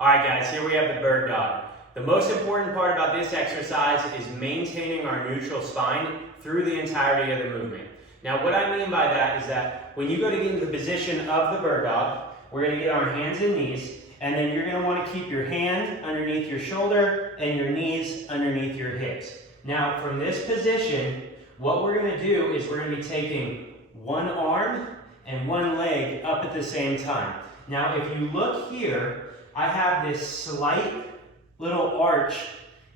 All right, guys, here we have the bird dog. The most important part about this exercise is maintaining our neutral spine through the entirety of the movement. Now, what I mean by that is that when you go to get into the position of the bird dog, we're going to get our hands and knees, and then you're going to want to keep your hand underneath your shoulder and your knees underneath your hips. Now, from this position, what we're going to do is we're going to be taking one arm and one leg up at the same time. Now, if you look here, I have this slight little arch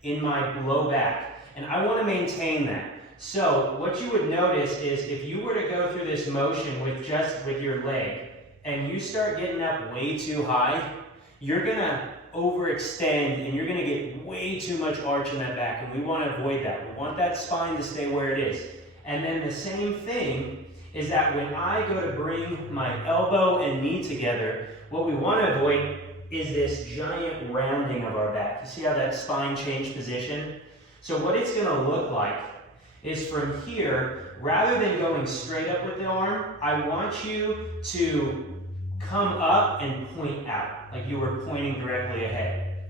in my low back, and I want to maintain that. So what you would notice is if you were to go through this motion with your leg and you start getting up way too high, you're going to overextend and you're going to get way too much arch in that back, and we want to avoid that. We want that spine to stay where it is. And then the same thing is that when I go to bring my elbow and knee together, what we want to avoid is this giant rounding of our back. You see how that spine changed position? So what it's going to look like is from here, rather than going straight up with the arm, I want you to come up and point out, like you were pointing directly ahead.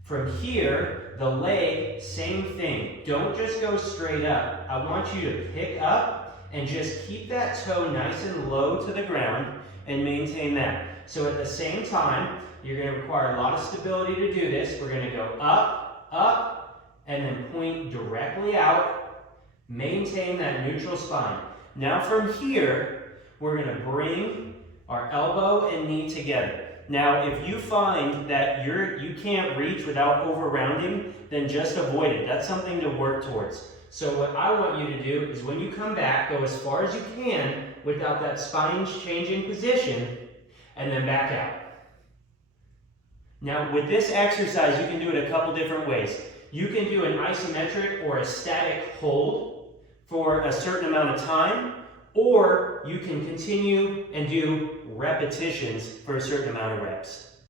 From here, the leg, same thing. Don't just go straight up. I want you to pick up and just keep that toe nice and low to the ground and maintain that. So at the same time, you're going to require a lot of stability to do this. We're going to go up, up, and then point directly out. Maintain that neutral spine. Now from here, we're going to bring our elbow and knee together. Now, if you find that you can't reach without over rounding, then just avoid it. That's something to work towards. So what I want you to do is when you come back, go as far as you can without that spine changing position, and then back out. Now, with this exercise, you can do it a couple different ways. You can do an isometric or a static hold for a certain amount of time, or you can continue and do repetitions for a certain amount of reps.